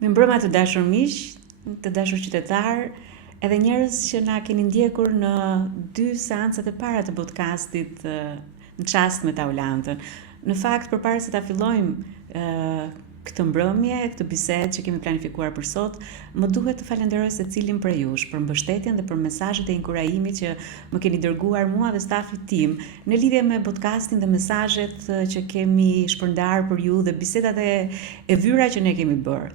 Me mbrëma të dashur miq, të dashur qytetar, edhe njerëz që na keni ndjekur në 2 seancat e para të podcastit në çast me Taulantën. Në fakt, përpara se ta fillojmë këtë mbrëmje, këtë bisedë që kemi planifikuar për sot, më duhet të falenderoj secilin prej jush për mbështetjen dhe për mesazhet e inkurajimit që më keni dërguar mua dhe stafit tim në lidhje me podcastin dhe mesazhet që kemi shpërndar për ju dhe bisedat e vyra që ne kemi bërë.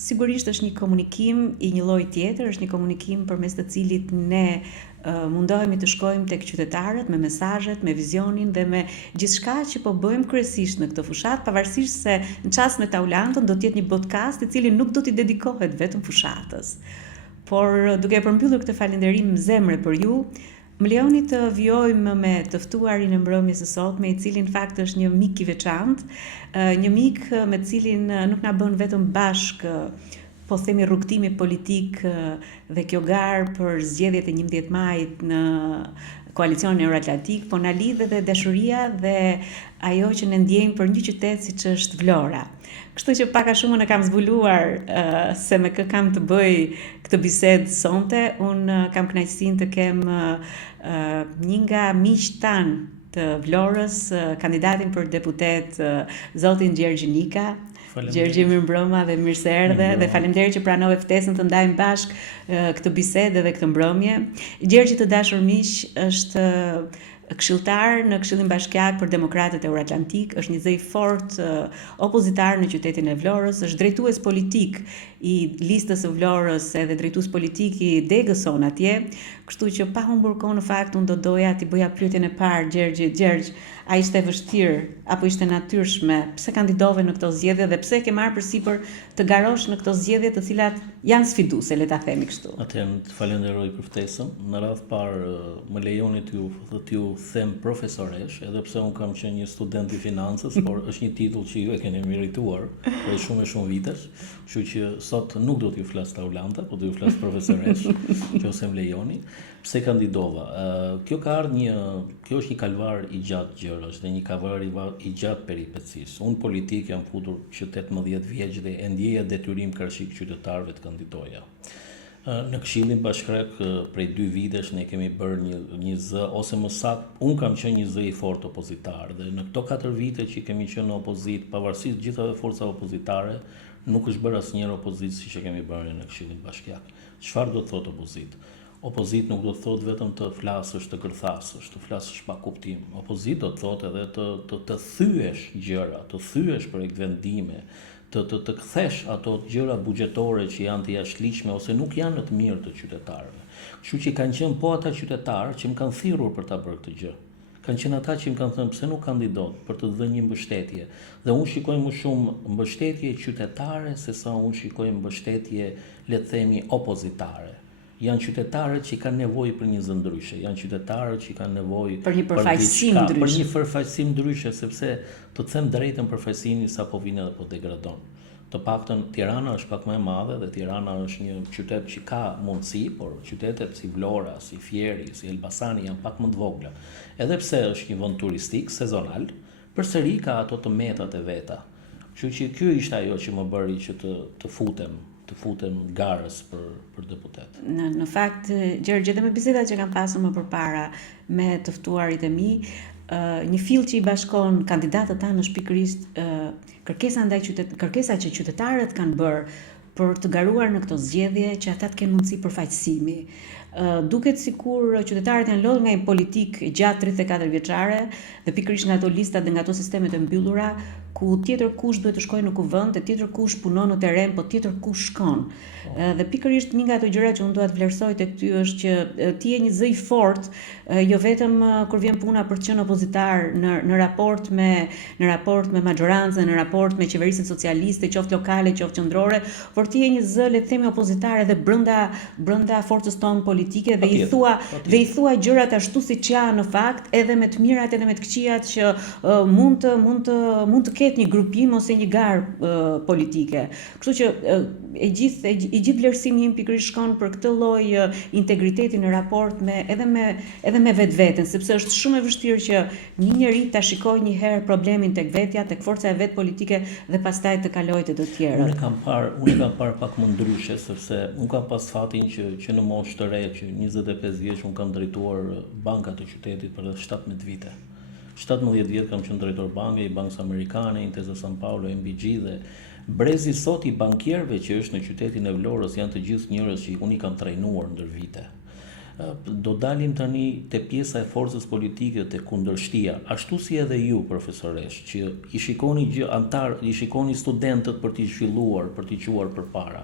Sigurisht është një komunikim i një lloji tjetër, është një komunikim përmes të cilit ne mundohemi të shkojmë tek qytetarët me mesazhet, me vizionin dhe me gjithçka që po bëjmë kryesisht në këtë fushat, pavarësisht se në çast me Taulantën do të jetë një podcast i cili nuk do t'i dedikohet vetëm fushatës. Por duke e përmbyllur këtë falënderim zemre për ju, më lejoni të vijojmë me të ftuarin e mbrëmjes së sotme, i cili në fakt është një mik i veçantë, një mik me të cilin nuk na bën vetëm bashk po themi rrugtimi politik dhe kjo garë për zgjedhjet e 11 majit në koalicionin Euroatlantik, po na lidh edhe dashuria dhe ajo që ne ndjejmë për një qytet siç është Vlora. Kështu që pak a shumë në kam zbuluar se me kë kam të bëj këtë bisedë sonte. Unë kam kënaqësinë të kem një nga miqtë tan të Vlorës, kandidatin për deputet, zotin Gjergj Nika. Gjergj, mirëmbrëma dhe mirë se erdhe dhe faleminderit që pranove ftesën të ndajmë bashk këtë bisedë dhe këtë mbrëmje. Gjergj, të dashur miq, është këshilltar në Këshillin Bashkiak për Demokratët Euroatlantik, është një zë i fortë opozitar në qytetin e Vlorës, është drejtues politik i listës së Vlorës edhe drejtues politik i Degëson atje, kështu që pa humbur kohë në fakt unë do doja t'i bëja pyetjen e parë Gjergj, a ishte vështirë apo ishte natyrshme? Pse kandidove në këto zgjedhje dhe pse ke marrë përsipër të garosh në këto zgjedhje të cilat janë sfiduese, le ta themi kështu? Atëherë të falenderoj për ftesën. Në radh parë më lejoni t'ju them profesoresh, edhe pse un kam qenë një student i financës, por është një titull që ju e keni merituar për shumë vitesh, kështu që sot nuk do t'ju flas Taulanta, por do t'ju flas profesoresh, nëse më lejoni. Pse kandidova? Kjo është një kalvar i gjatë gjërash dhe një kalvar i gjatë peripecisë. Unë politik jam futur që 18 vjeç dhe e ndjeja detyrim karshik qytetarëve të kandidoja. Në Këshillin Bashkiak prej 2 vitesh ne kemi bërë një zë, ose më saktë, unë kam qenë një zë i fortë opozitar dhe në këto 4 vite që kemi qenë në opozit, pavarësisht gjithave forcave opozitare, nuk është bërë asnjëherë opozit siç e kemi bërë në Këshillin Bashkiak. Çfarë do të thotë opozit? Opozit nuk do të thotë vetëm të flasësh, të gërthasësh, të flasësh pa kuptim. Opozit do të thotë edhe të thyesh gjëra, të thyesh projekt vendime, të kthesh ato gjëra buxhetore që janë të jashtëligjshme ose nuk janë në të mirë të qytetarëve. Kështu që kanë qenë po ata qytetarë që më kanë thirrur për ta bërë këtë gjë. Kanë qenë ata që më kanë thënë pse nuk kandidon për të dhënë një mbështetje. Dhe unë shikoj më shumë mbështetje qytetare sesa unë shikoj mbështetje, le të themi, opozitare. Janë qytetarët që kanë nevojë për një zë ndryshe, janë qytetarët që kanë nevojë për një përfaqësim ndryshe. Për një përfaqësim ndryshe, sepse të them drejtën përfaqësimi sapo vjen edhe po degradon. Të paktën Tirana është pak më e madhe dhe Tirana është një qytet që ka mundësi, por qytetet si Vlora, si Fieri, si Elbasani janë pak më të vogla. Edhe pse është një vend turistik sezonal, përsëri ka ato të metat e veta. Kështu që ky ishte ajo që më bëri që të futem garës për deputet. Në fakt, Gjergj, edhe me bisedat që kam pasur më përpara me të ftuarit e mi, një fill që i bashkon kandidatët tanë është pikërisht kërkesa që qytetarët kanë bërë për të garuar në këto zgjedhje që ata të kenë mundësi përfaqësimi. Duket sikur qytetarët janë lodhur nga një politik gjatë 34 vjeçare dhe pikërisht nga ato listat dhe nga ato sistemet e mbyllura ku tjetër kush duhet të shkojë në kuvend, tjetër kush punon në terren, po tjetër kush shkon. Dhe pikërisht një nga ato gjëra që unë dua të vlerësoj tek ty është që ti je një zë i fortë, jo vetëm kur vjen puna për të qenë opozitar në raport me maxhorancën, në raport me qeverisjet socialiste, qoftë lokale, qoftë qendrore, por ti je një zë, le të themi, opozitare edhe brenda forcës tonë politike politike dhe i thua gjërat ashtu siç janë në fakt, edhe me të mirat edhe me të këqijat që mund të ketë një grupim ose një garë politike. Kështu që i gjithë vlerësimi im pikërisht shkon për këtë lloj integriteti në raport edhe me vetveten, sepse është shumë e vështirë që një njeri ta shikojë një herë problemin tek vetja, tek forca e vet politike dhe pastaj të kalojë te të tjerët. Unë kam parë pak më ndryshe, sepse unë kam pas fatin që në moshë të re, që 25 vjeç unë kam drejtuar bankat e qytetit për 17 vite. 17 vjet kam qenë drejtor banke, i Bankës Amerikane, Intesa San Paolo, MBG dhe brezi sot i bankierëve që është në qytetin e Vlorës janë të gjithë njerëz që unë i kam trajnuar ndër vite. Do dalim tani te pjesa e forcës politike, te kundërshtia, ashtu si edhe ju, profesoresh, që i shikoni studentët për t'i zhvilluar, për t'i quar përpara.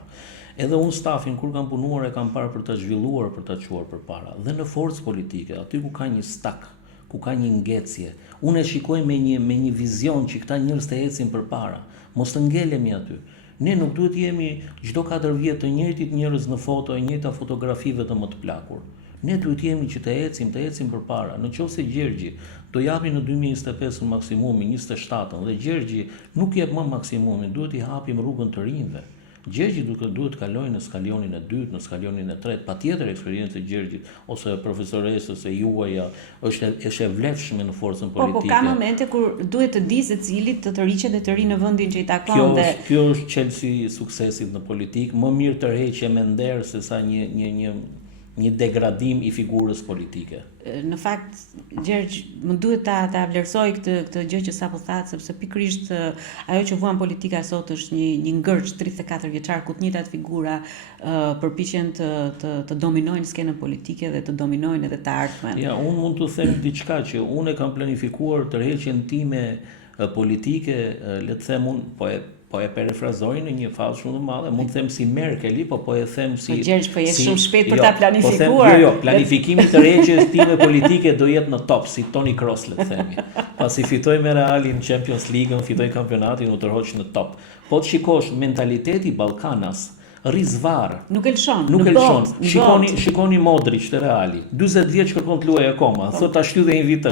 Edhe unë stafin kur kam punuar e kam parë për ta zhvilluar, për ta quar përpara. Dhe në forcë politike, aty ku ka një stak, ku ka një ngecje, unë e shikoj me një vizion që këta njerëz të ecin përpara. Mos të ngelemi aty. Ne nuk duhet jemi çdo 4 vjet të njëjtit njerëz në foto, e njëjta fotografi vetëm më të plakur. Ne duhet jemi që të ecim përpara. Nëse Gjergji do japi në 2025 në maksimumin 27 dhe Gjergji nuk jep më maksimumin, duhet i hapim rrugën të rinjve. Gjergji duhet kalojë në skalionin e dytë, në skalionin e tretë. Patjetër eksperiencë e Gjergjit ose profesoresës ose juaja është e vlefshme në forcën politike. Po ka momente kur duhet të di se cili të tërhiqet dhe të ri në vendin që i takon dhe kjo është çelësi i suksesit në politikë. Më mirë tërheqje me nder se sa një degradim i figurës politike. Në fakt, Gjergj, më duhet ta vlerësoj këtë gjë që sapo thatë, sepse pikërisht ajo që vuan politika sot është një ngërç 34 vjeçar ku të njëjtat figura përpiqen të dominojnë skenën politike dhe të dominojnë edhe të ardhmen. Ja, unë mund të them diçka që unë e kam planifikuar tërheqjen time politike, le të them unë po e perifrazoj në një fazë shumë të madhe, mund të them si Merkeli, po e them si... Po Gjergj, po je shumë shpejt për ta planifikuar. Jo, planifikimi të tërheqjes time politike do jetë në top, si Toni Kroos, le të themi. Pasi fitoj me Realin Champions League, fitoj kampionatin, u tërhoq në top. Po të shikosh mentaliteti Ballkanas, Rizvar. Nuk e lëshon. Shikoni Modric të Reali. 40 vjeç kërkon të luajë akoma. Thot ta shtyllë një vit.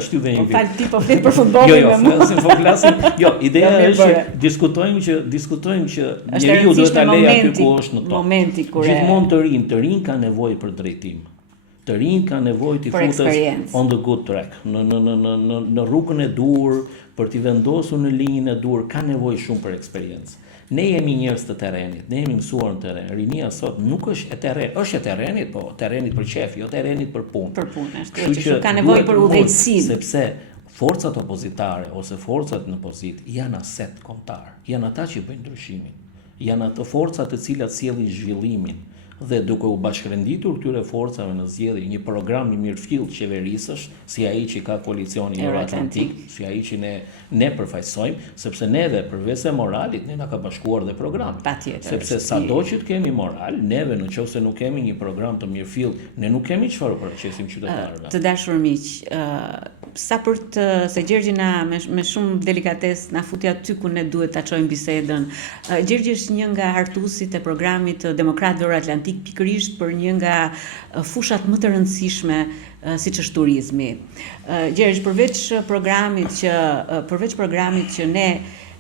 Fal ti po flet për futbollin me flasim. Jo, ideja është që diskutojmë që njeriu duhet ta lejë aty ku është në top. Momenti kur gjithmonë të rinj ka nevojë për drejtim. Të rinj ka nevojë të futesh on the good track. Në rrugën e dur, për t'i vendosur në linjën e dur, ka nevojë shumë për eksperiencë. Ne jemi njerëz të terrenit, ne jemi mësuar në terren. Rinia sot nuk është e terrenit, është e terrenit, po terrenit për qef, jo terrenit për punë. Për punë, kështu që ka nevojë për udhëheqësinë. Sepse forcat opozitare ose forcat në opozit janë aset kombëtar, janë ata që bëjnë ndryshimin. Janë ato forcat të cilat sjellin zhvillimin. Dhe duke u bashkërenditur këtyre forcave në zgjedhje një program i mirëfillt qeverisësh, si ai që ka koalicioni Euro-Atlantik, si ai që ne përfaqësojmë, sepse neve përveç se moralit ne na ka bashkuar dhe programi. Patjetër. Sepse sado që të kemi moral, neve nëse nuk kemi një program të mirëfillt, ne nuk kemi çfarë të përqesim qytetarëve. Të dashur miq, sa për se Gjergji na me shumë delikatesë na futi aty ku ne duhet ta çojmë bisedën. Gjergji është një nga hartuesit e programit Demokratëve Euro-Atlantik, pikërisht për një nga fushat më të rëndësishme siç është turizmi. Gjergj, përveç programit që ne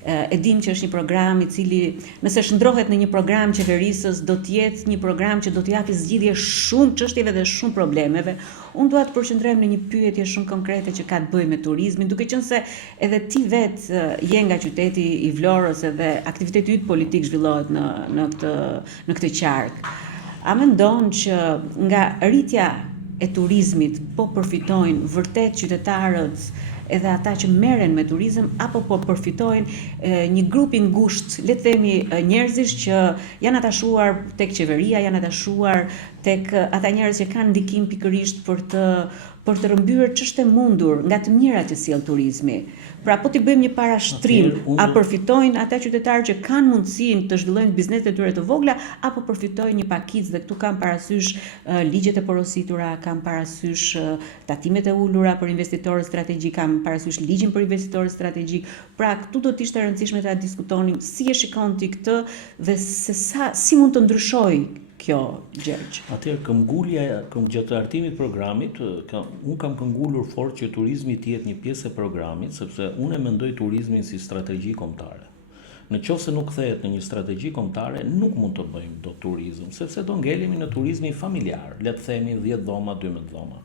e dim që është një program i cili nëse shndrohet në një program qeverisës do të jetë një program që do të japë zgjidhje shumë çështjeve dhe shumë problemeve. Unë dua të përqendrohem në një pyetje shumë konkrete që ka të bëjë me turizmin, duke qenë se edhe ti vetë je nga qyteti i Vlorës edhe aktiviteti yt politik zhvillohet në këtë qark. A mendon që nga rritja e turizmit po përfitojnë vërtet qytetarët edhe ata që merren me turizëm, apo po përfitojnë një grup i ngushtë, le të themi njerëzish që janë atashuar tek qeveria, janë atashuar tek ata njerëz që kanë ndikim pikërisht për të rrëmbyer ç'është e mundur nga të mirat që sjell turizmi. Pra po t'i bëjmë një parashtrim, a përfitojnë ata qytetarë që kanë mundësinë të zhvillojnë bizneset e tyre të vogla, apo përfitojnë një pakicë, dhe këtu kam parasysh ligjet e porositura, kam parasysh tatimet e ulura për investitorët strategjik, kam parasysh ligjin për investitorët strategjik. Pra këtu do të ishte e rëndësishme ta diskutonim si e shikon ti këtë dhe si mund të ndryshojë kjo Gjergj? Atëherë këmbgulja gjatë artimit programit, unë kam këmbgulur fort që turizmi të jetë një pjesë e programit, sepse unë e mendoj turizmin si strategji kombëtare. Në qoftë se nuk kthehet në një strategji kombëtare, nuk mund të bëjmë dot turizëm, sepse do ngelemi në turizmin familjar, le të themi 10 dhoma, 12 dhoma.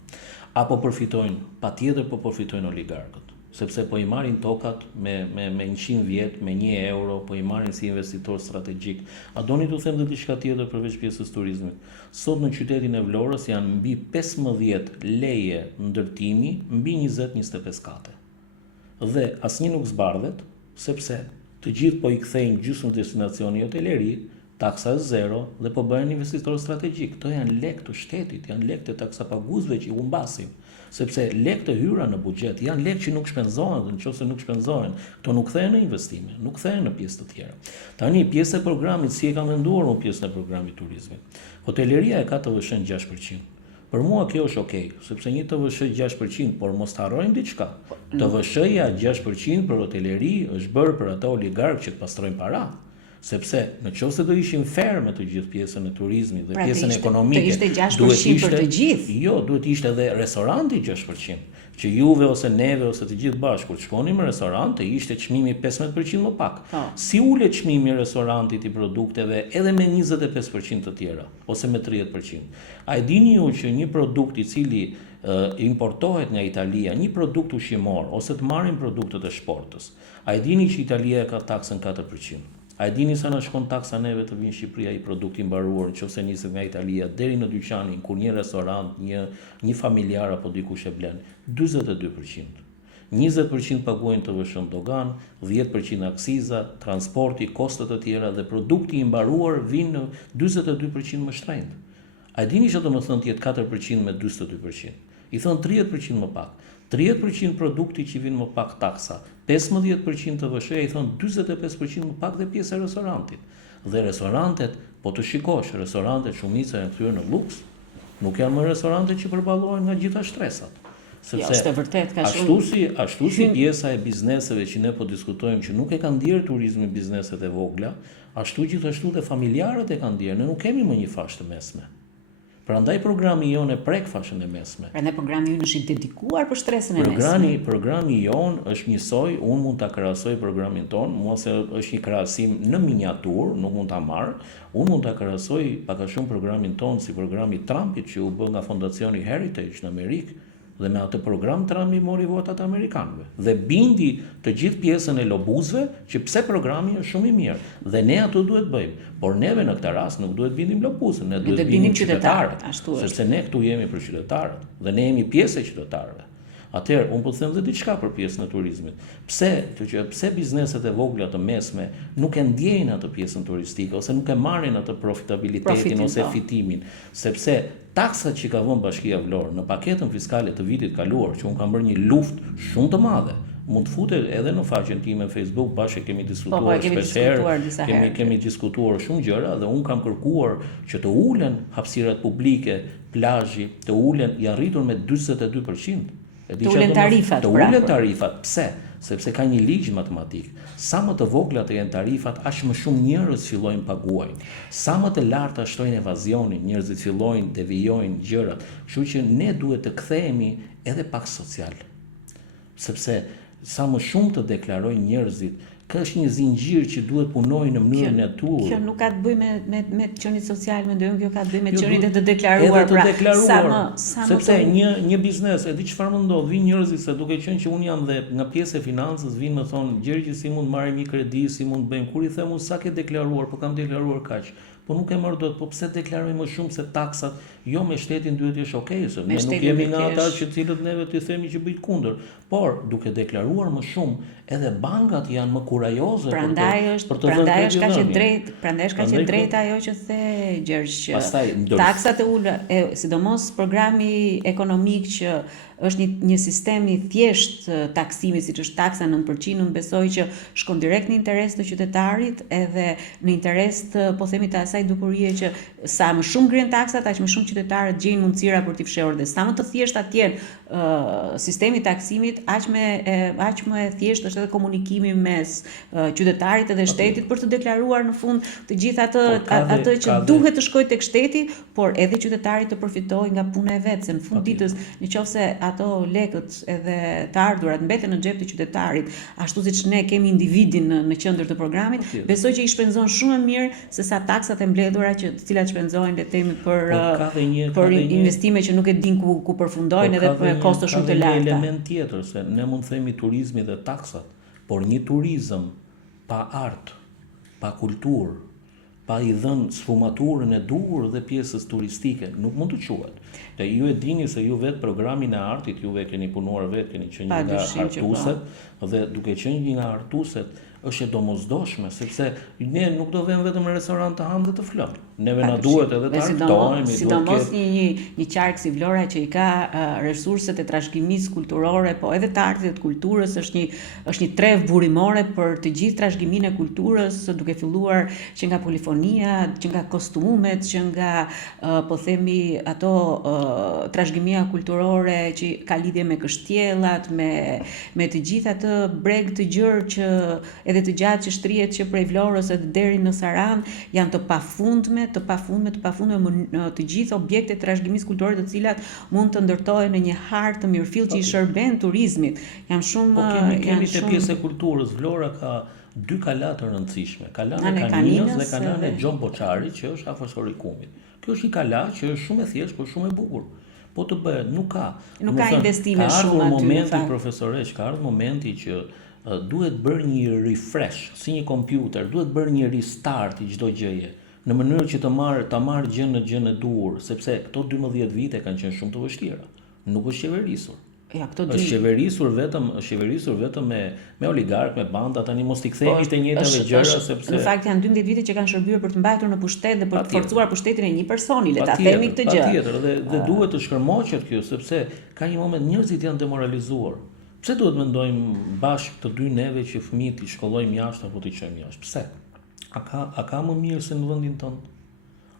Apo patjetër po përfitojnë oligarkët, sepse po i marrin tokat me 100 vjet, me 1 euro, po i marrin si investitor strategjik. A doni t'u them dhe diçka tjetër përveç pjesës turizmit? Sot në qytetin e Vlorës janë mbi 15 leje ndërtimi, mbi 20-25 kate. Dhe asnjë nuk zbardhet, sepse të gjithë po i kthejnë gjysmë destinacioni hoteleri, taksa zero dhe po bëhen investitor strategjik. Këto janë lekë të shtetit, janë lekë të taksapaguesve që i humbasin, sepse lekë të hyra në buxhet janë lekë që nuk shpenzohen, dhe nëse nuk shpenzohen, këto nuk kthehen në investime, nuk kthehen në pjesë të tjera. Tani pjesa e programit si e kam menduar unë pjesën e programit turizmit. Hoteleria e ka TVSH-n 6%. Për mua kjo është okay, sepse një TVSH 6%, por mos të harrojmë diçka. TVSH-ja 6% për hoteleri është bërë për ata oligarkë që të pastrojnë para. Sepse në qoftë se do ishim fair me të gjithë pjesën e turizmit dhe pjesën ekonomike, ishte 6% për të gjithë. Jo, duhet ishte edhe restoranti 6%. Që juve ose neve ose të gjithë bashkë kur shkonim në restorant, ishte çmimi 15% më pak. Si ulet çmimi i restorantit i produkteve edhe me 25% të tjera ose me 30%. A e dini ju që një produkt i cili importohet nga Italia, një produkt ushqimor ose të marrin produktet e shportës, a e dini që Italia ka taksën 4%? A e dini sa na shkon taksa neve të vinë në Shqipëri ai produkti mbaruar nëse niset nga Italia deri në dyqanin kur një restorant, një familjar apo dikush e blen? 42%. 20% paguajnë TVSH-n dogan, 10% aksiza, transporti, kostet e tjera dhe produkti i mbaruar vin në 42% më shtrenjtë. A e dini që do të thonë të jetë 4% me 42%? I thon 30% më pak. 30% produkti që vin më pak taksa, 15% TVSH, i thon 45% më pak dhe pjesë e restorantit. Dhe restorantet, po të shikosh, restorantet shumica janë kthyer në luks, nuk janë më restorante që përballohen nga gjitha shtresat. Jo, është e vërtet ka shumë. Ashtu si pjesa e bizneseve që ne po diskutojmë që nuk e kanë ndier turizmin bizneset e vogla, ashtu gjithashtu dhe familjarët e kanë ndier, ne nuk kemi më një fashë të mesme. Prandaj programi jonë prek fashën e mesme. Prandaj programi jonë është i dedikuar për shtresën e mesme. Programi jonë është njësoj, unë mund ta krahasoj programin ton, mua se është një krahasim në miniatur, nuk mund ta marr. Unë mund ta krahasoj pak a shumë programin ton si programi Trumpit që u bë nga fondacioni Heritage në Amerikë. Dhe me atë program Trumpi mori votat amerikanëve. Dhe bindi të gjithë pjesën e lobuzve që pse programi është shumë i mirë. Dhe ne ato duhet bëjmë. Por neve në këtë rast nuk duhet bindim lobuzën, ne duhet bindim qytetarët. Sepse ne këtu jemi për qytetarët dhe ne jemi pjesë e qytetarëve. Atëherë, unë po të them dhe diçka për pjesën e turizmit. Pse bizneset e vogla të mesme nuk e ndjejnë atë pjesën turistike ose nuk e marrin atë profitabilitetin ose fitimin, sepse taksat që ka vënë Bashkia Vlorë në paketën fiskale të vitit kaluar, që unë kam bërë një luftë shumë të madhe, mund të futet edhe në faqen time në Facebook, bashkë kemi diskutuar shpeshherë, kemi diskutuar shumë gjëra dhe unë kam kërkuar që të ulen hapësirat publike, plazhi, të ulen i arritur me 42%. Të ulen tarifat. Të ulen tarifat. Pse? Sepse ka një ligj matematik. Sa më të vogla të jenë tarifat, aq më shumë njerëz fillojnë paguajnë. Sa më të larta shtojnë evazionin, njerëzit fillojnë devijojnë gjërat. Kështu që ne duhet të kthehemi edhe pak social. Sepse sa më shumë të deklarojnë njerëzit, ka është një zinxhir që duhet punojë në mënyrën e tur. Kjo nuk ka të bëjë me çonit social, mendojmë kjo ka të bëjë me çonit të deklaruar. Sepse një biznes, e di çfarë më ndodh, vinë njerëzit se duke qenë që un jam dhe nga pjesë e financës, vinë më thonë Gjergj si mund marrim një kredi, si mund bëjmë. Kur i them unë sa ke deklaruar, po kam deklaruar kaq. Po nuk e marr dot, po pse deklaroj më shumë se taksat? Jo, me shtetin duhet të jesh okay, se ne nuk jemi nga ata që cilët neve të themi që bëjt kundër. Por duke deklaruar më shumë, edhe bankat janë më kurajoze për të Prandaj është kaq e drejtë ajo që the Gjergj. Taksat e ulura, sidomos programi ekonomik që është një sistem i thjesht taksimi, siç është taksa 9%, unë besoj që shkon direkt në interes të qytetarit edhe në interes të, po themi, të asaj dukurie që sa më shumë ngrihen taksat, aq më shumë qytetarët gjejnë mundësira për t'i fshehur dhe sa më të thjeshta të jenë sistemi i taksimit, aq më e thjeshtë është edhe komunikimi mes qytetarit edhe shtetit për të deklaruar në fund të gjithë atë që duhet të shkojë tek shteti, por edhe qytetari të përfitojë nga puna e vet, se në fund ditës nëse ato lekët edhe të ardhurat mbeten në xhep të qytetarit, ashtu siç ne kemi individin në qendër të programit, besoj që i shpenzon shumë më mirë se sa taksat e mbledhura të cilat shpenzohen le të themi për investime që nuk e din ku përfundojnë edhe për kosto shumë të larta. Ka një element tjetër se ne mund të themi turizmi dhe taksat, por një turizëm pa art, pa kulturë, pa i dhënë sfumaturën e duhur dhe pjesës turistike, nuk mund të quhet. Dhe ju e dini se ju vetë programin e artit, juve keni punuar vetë, keni qenë një nga artuset, dhe duke qenë një nga artuset, është e domosdoshme, sepse ne nuk do vëmë vetëm në restorant të hamë dhe të flëmë. Neve na duhet edhe të artohemi. Sidomos një qark si Vlora që i ka resurset e trashëgimisë kulturore, po edhe të artit dhe të kulturës, është një trev burimore për të gjithë trashëgiminë e kulturës, duke filluar që nga polifonia, që nga kostumet, që nga po themi ato trashëgimia kulturore që ka lidhje me kështjellat, me të gjithë atë breg të gjerë që edhe të gjatë që shtrihet që prej Vlorës deri në Sarandë, janë të pafundme të gjithë objektet trashëgimisë kulturore të cilat mund të ndërtohen në një hartë të mirëfill që i shërben turizmit. Janë shumë kemi të pjesë e kulturës. Vlora ka dy kala të rëndësishme, kalane e Kaninës dhe kalane e Gjon Boçari, që është afër Sorikumit. Kjo është një kala që është shumë e thjeshtë, por shumë e bukur. Po të bëhet, nuk ka investime shumë aty. Ka ardhur momenti që duhet bërë një refresh, si një kompjuter, duhet bërë një restart i çdo gjëje, në mënyrë që ta marrë gjën e duhur, sepse këto 12 vite kanë qenë shumë të vështira. Nuk është qeverisur. Është qeverisur vetëm me oligark, me banda, tani mos t'i kthehemi te njëjtat gjëra sepse në fakt janë 12 vite që kanë shërbyer për të mbajtur në pushtet dhe për të forcuar pushtetin e një personi, le ta themi këtë gjë. Patjetër, dhe duhet të shkërmoqet kjo, sepse ka një moment njerëzit janë demoralizuar. Pse duhet mendojmë bashkë të dy neve që fëmijët i shkollojmë jashtë apo t'i çojmë jashtë? Pse? A ka më mirë se në vendin tonë?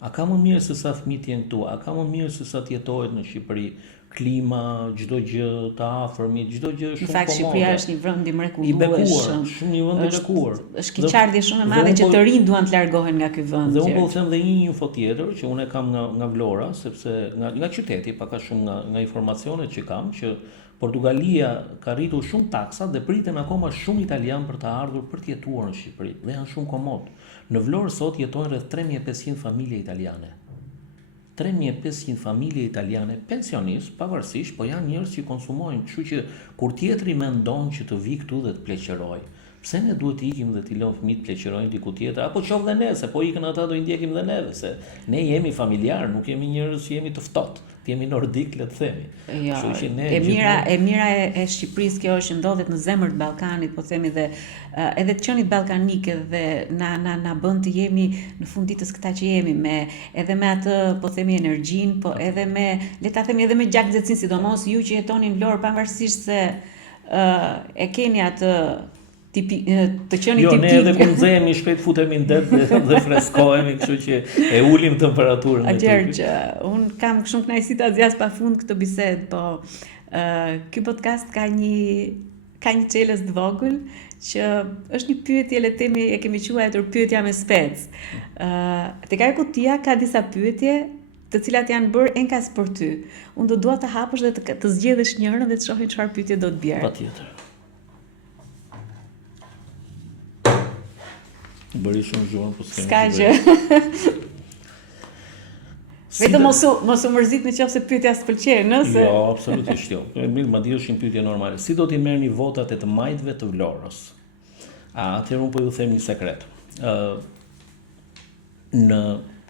A ka më mirë se sa fëmijët jenë këtu? A ka më mirë se sa të jetohet në Shqipëri? Klima, çdo gjë të afërmit, çdo gjë shumë komode. Në fakt Shqipëria është një vend i mrekullueshëm. Shumë një vend i bekuar. Është keqardhje shumë e madhe që të rinj duan të largohen nga ky vend. Dhe unë po them dhe një info tjetër që unë kam nga Vlora, sepse nga qyteti, pak a shumë nga informacionet që kam, që Portugalia ka rritur shumë taksat dhe priten akoma shumë italian për të ardhur për të jetuar në Shqipëri dhe janë shumë komod. Në Vlorë sot jetojnë rreth 3500 familje italiane. 3500 familje italiane pensionistë, pavarësisht, po janë njerëz që konsumojnë, kështu që kur tjetri mendon që të vi këtu dhe të pleqërojë, pse ne duhet të ikim dhe t'i lëmë fëmijët pleqërojnë diku tjetër, apo qoftë dhe ne, se po ikën ata do i ndjekim dhe neve, se ne jemi familjar, nuk jemi njerëz që jemi të ftohtë, jemi nordik, le të themi. Jo, e mira e Shqipërisë kjo është që ndodhet në zemër të Ballkanit, po themi dhe edhe të qenit ballkanike dhe na bën të jemi në fund ditës këta që jemi edhe me atë po themi energjinë, po edhe me le ta themi edhe me gjakxhetësinë, sidomos ju që jetoni në Vlorë, pavarësisht se e keni atë të qeni tipik. Jo, ne edhe kur nxehemi shpejt futemi në det dhe freskohemi, kështu që e ulim temperaturën. Gjergj, un kam shumë kënaqësi ta zgjas pafund këtë bisedë, po ky podcast ka një çelës të vogël që është një pyetje, le të themi, e kemi quajtur pyetja me spec. Tek ajo kutia ka disa pyetje të cilat janë bërë enkas për ty. Unë do dua të hapësh dhe të zgjedhësh njërin dhe të shohim çfarë pyetje do të bjerë. Patjetër. Bëri shumë zhurmë, po s'ka gjë. Vetëm mos u mërzit nëse pyetja s'pëlqen, nëse. Jo, absolutisht jo. Mirë, madje është një pyetje normale. Si do t'i merrni votat e të majtëve të Vlorës? Atëherë unë po ju them një sekret.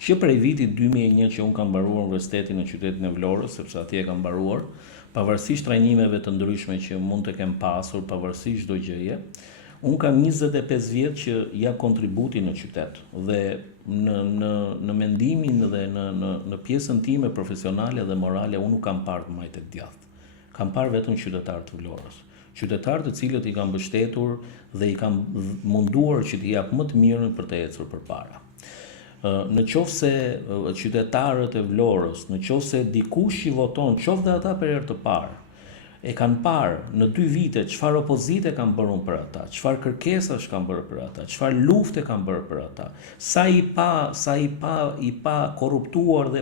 Që prej vitit 2001 që unë kam mbaruar universitetin në qytetin e Vlorës, sepse atje kam mbaruar, pavarësisht trajnimeve të ndryshme që mund të kem pasur, pavarësisht çdo gjëje, unë kam 25 vjet që jap kontributi në qytet dhe në mendimin dhe në pjesën time profesionale dhe morale unë nuk kam parë majtë të djathtë. Kam parë vetëm qytetarë të Vlorës. Qytetarë të cilët i kam mbështetur dhe i kam munduar që t'i jap më të mirën për të ecur përpara. Në qoftë se qytetarët e Vlorës, në qoftë se dikush që voton, qoftë dhe ata për herë të parë, e kanë parë në 2 vite çfarë opozite kanë bërë për ata, çfarë kërkesash kanë bërë për ata, çfarë lufte kanë bërë për ata, sa i pa korruptuar dhe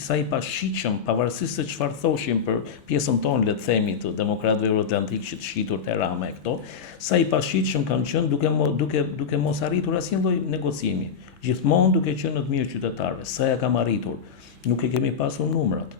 sa i pa shitshëm, pavarësisht se çfarë thoshin për pjesën tonë, le të themi, të demokratëve euroatlantik që të shitur te Rama e këto, sa i pa shitshëm kanë qenë duke mos arritur asnjë lloj negociimi, gjithmonë duke qenë në të mirë qytetarëve. Sa ja kam arritur, nuk e kemi pasur numrat.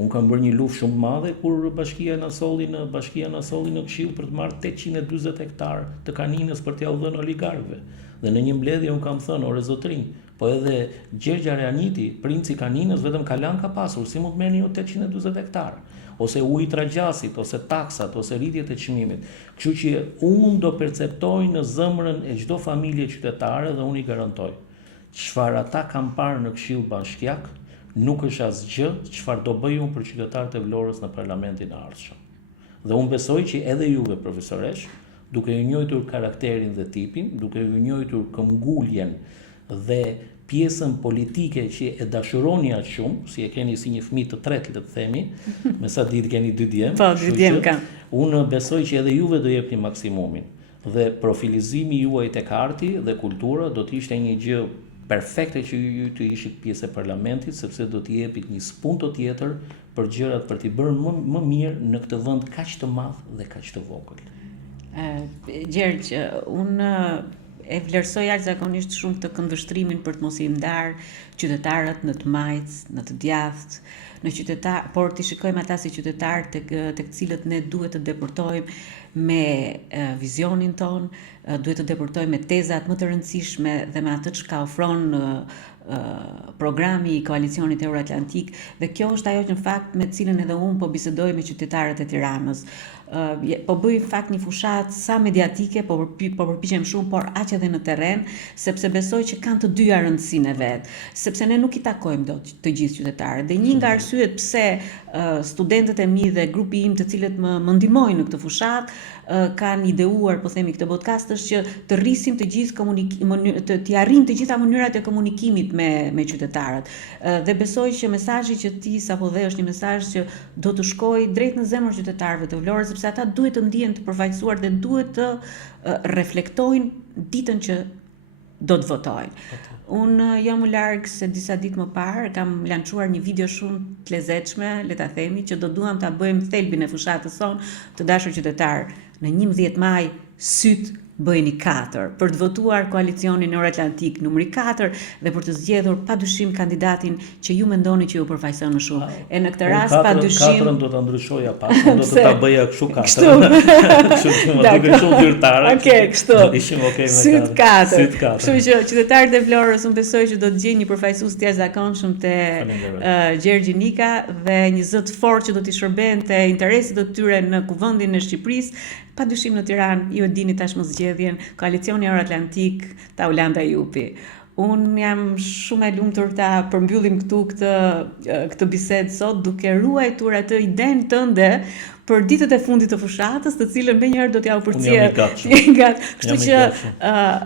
Unë kam bërë një luftë shumë madhe kur Bashkia na solli në Këshill për të marrë 840 hektar të kaninës për t'ia u dhënë oligarkëve. Dhe në një mbledhje unë kam thënë, ore zotrin, po edhe Gjergj Arianiti, princi kaninës, vetëm kalan ka pasur, si mund të merrni ju 840 hektar? Ose uji i Tragjasit, ose taksat, ose rritjet e çmimit. Kështu që unë do perceptoj në zemrën e çdo familje qytetare dhe unë i garantoj. Çfarë ata kanë parë në Këshill Bashkiak, nuk është asgjë çfarë do bëj unë për qytetarët e Vlorës në parlamentin e ardhshëm. Dhe unë besoj që edhe juve, profesoresh, duke ju njohur karakterin dhe tipin, duke ju njohur këmbguljen dhe pjesën politike që e dashuroni aq shumë, si e keni si një fëmijë të tretë, le të themi, me sa ditë keni 2 djem. Po, 2 djem kam. Unë besoj që edhe juve do jepni maksimumin. Dhe profilizimi juaj tek arti dhe kultura do të ishte një gjë perfekte që ju të ishit pjesë e parlamentit, sepse do t'i jepit një spunto tjetër për gjërat për t'i bërë më mirë në këtë vend kaq të madh dhe kaq të vogël. Gjergj, unë e vlerësoj jashtëzakonisht shumë këtë këndvështrimin për të mos i ndar qytetarët në të majt, në të djathtë, në qytetar, por t'i shikojmë ata si qytetarë tek cilët ne duhet të deportojmë me vizionin ton, duhet të deportojmë me tezat më të rëndësishme dhe me atë që ka ofron programi i koalicionit euroatlantik, dhe kjo është ajo që në fakt me cilën edhe unë po bisedoj me qytetarët e Tiranës. Po bëj në fakt një fushat sa mediatike, po përpiqem shumë, por aq edhe në terren, sepse besoj që kanë të dyja rëndësinë e vet, sepse ne nuk i takojmë dot të gjithë qytetarët. Dhe një nga arsyet pse studentët e mi dhe grupi im të cilët më ndihmojnë në këtë fushat kanë ideuar, po themi, këtë podcast është që të rrisim të gjithë të arrijmë të gjitha mënyrat e komunikimit me qytetarët. Dhe besoj që mesazhi që ti sapo dhe është një mesazh që do të shkojë drejt në zemrën e qytetarëve të Vlorës, sepse ata duhet të ndihen të përfaqësuar dhe duhet të reflektojnë ditën që do të votojnë. Unë jam më larg se disa ditë më parë, kam lançuar një video shumë të lezetshme, le ta themi, që do duam ta bëjmë thelbin e fushatës sonë, të dashur qytetar. Në 11 maj, syt bëjeni 4 për të votuar koalicionin euroatlantik numri 4 dhe për të zgjedhur padyshim kandidatin që ju mendoni që ju përfaqëson më shumë. E në këtë rast padyshim 4 do ta ndryshoja pak, do të ta bëja kështu 4. Kështu që më duket shumë zyrtare. Okej, kështu. Ishim okay me syt 4. Syt 4. Kështu që qytetarët e Vlorës unë besoj që do të gjejnë një përfaqësues të jashtëzakonshëm te Gjergj Nika dhe një zë të fortë që do t'i shërbente interesit të tyre në kuvendin e Shqipërisë. Padyshim në Tiranë, ju e dini tashmë zgjedhjen, koalicioni euroatlantik ta Ulanda Jupi. Unë jam shumë e lumtur ta përmbyllim këtu këtë bisedë sot duke ruajtur atë idenë tënde për ditët e fundit të fushatës, të cilën menjëherë do t'ja u përcjell. Kështu që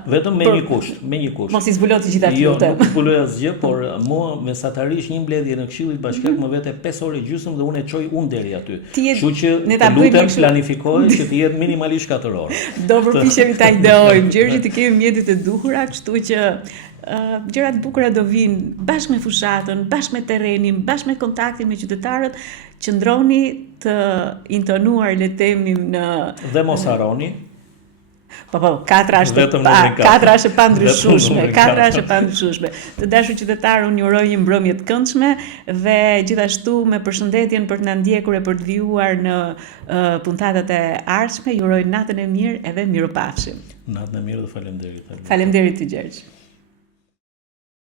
vetëm me një kusht. Mos i zbuloj të gjitha këto. Jo, nuk zbuloj asgjë, por mua mesatarish një mbledhje në Këshillin Bashkiak më vete 5 orë gjysmë dhe unë e çoj unë deri aty. Kështu që lutem planifikoje që të jetë minimalisht 4 orë. Do përpiqemi ta ideojmë. Gjergj, të kemi mjetet e duhura, kështu që gjërat bukura do vinë bashkë me fushatën, bashkë me terrenin, bashkë me kontaktin me qytetarët, qëndroni të intonuar, le të themi, në dhe mos harroni. Po, 4 është e pandryshueshme, 4 është e pandryshueshme. Të dashur qytetarë, unë ju uroj një mbrëmje të këndshme dhe gjithashtu me përshëndetjen për të na ndjekur e për të vijuar në puntatat e ardhshme, ju uroj natën e mirë edhe mirupafshim. Natën e mirë dhe faleminderit. Faleminderit ti, Gjergj.